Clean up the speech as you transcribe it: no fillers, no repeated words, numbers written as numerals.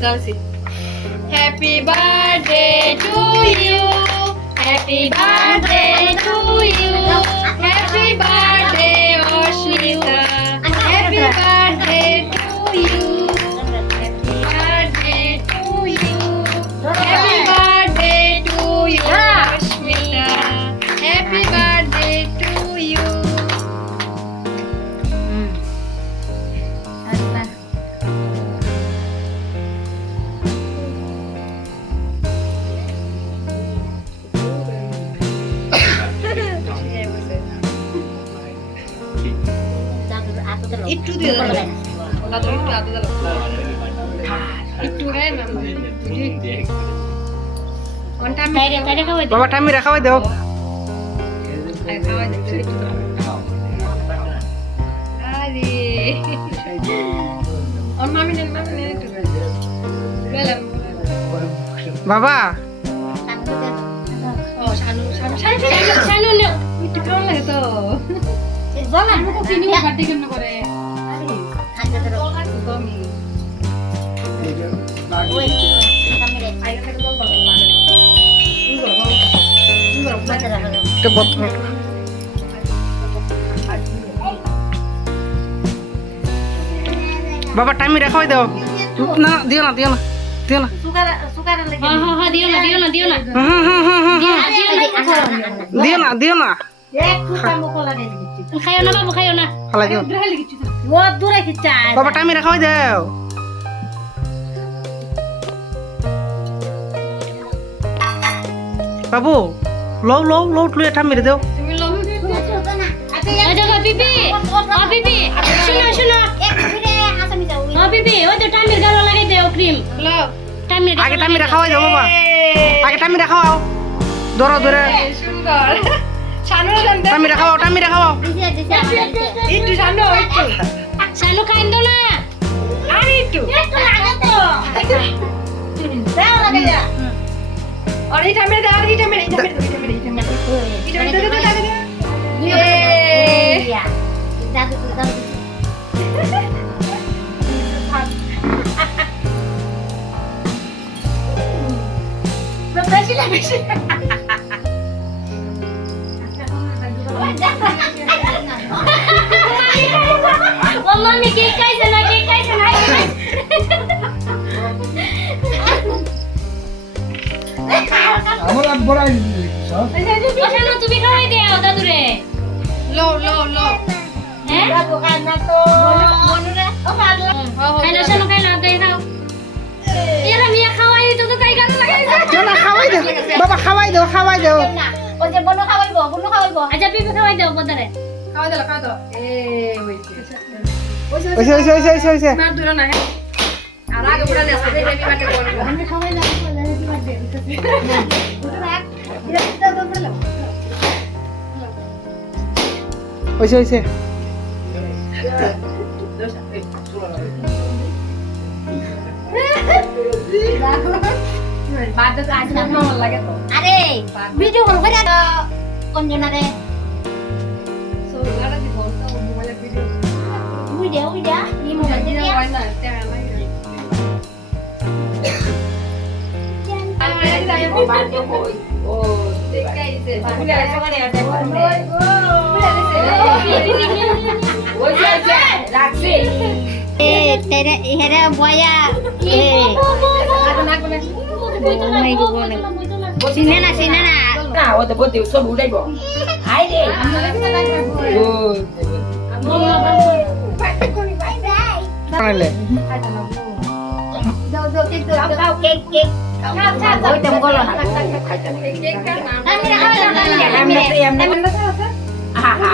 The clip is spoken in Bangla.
Dalsi. Happy birthday to you. Happy birthday to you. Happy birthday, Ashmita. Happy birthday to you. Happy birthday to you. Happy birthday to you, Ashmita. Happy birthday to you. Itu dia. Lalu itu ada dalam. Itu kan. On time. বাবা টাইমে খাওয়াই দাও On mami nen itu. Belum. বাবা Oh, Shanu nih. Itu kan lah itu. Aku kok sini birthday কেমন করে? Kami. একটা বোতল বাবা টাইমে খাওয়াই দাও না দিও না দিও না দিও না হ্যাঁ দিও না দিও না দিও না খাইও না বাবু খাইও না খালাই দিও বাবা টাইমে খাওয়াই দাও বাবু লও লও লও তুই এটা মেরে দাও তুমি লম দেখো বিবি ও বিবি শুনো ও বিবি ওই তো টাইমের গালো লাগাই দাও ক্রিম লো টাইমের আগে টাইমে খাওয়াই দাও বাবা আগে টাইমে খাওয়াও ধরো ধরে সুন্দর শানু জানতে টাইমে খাওয়াও একটু শানু একটু শানু খাইন দাও না আর একটু লাগা তো দাও লাগা যা और ये टाइम दाओ ये टाइम ये दादू والله मैं केक कैसे ना আমার আর বড়াই সব শানু তুমি খাওয়াই দাও দাদুরে লো হ্যাঁ দোকান না তো বনুরে ও পাগল খাই না শানু খাই না দেই দাও এরা মিয়া খাওয়াই তো কাই গাল লাগাইছে না খাওয়াই দাও বাবা খাওয়াই দাও ও যে বনু খাওয়াইবো আচ্ছা পিপি খাওয়াই দাও বদরে খাওয়াই দাও ওইসে না দূরে না আর আগে পুরা দেশ আছে বেবি বাটে বলবো আমি খাওয়াই দাও বেবি বাটে ওইসে বাদ দাও আজ না ভালো লাগে তো আরে ভিডিও কল করে কোন জনারে সোলারা দি বলতো মোবাইলে ভিডিও এই মোবাইল দিয়ে হয় না তেরা নাই ও দেখাইছে ভুলে আসে মানে আর দেখো ওই যে রাখছি तेरे हेरे बोया सीने ना না ও তো বলতে সব উড়াইব আই রে ও বানাইলে दाओ केक केक ওই তেম গলো না কেক কার নাম আমি এমনি আহা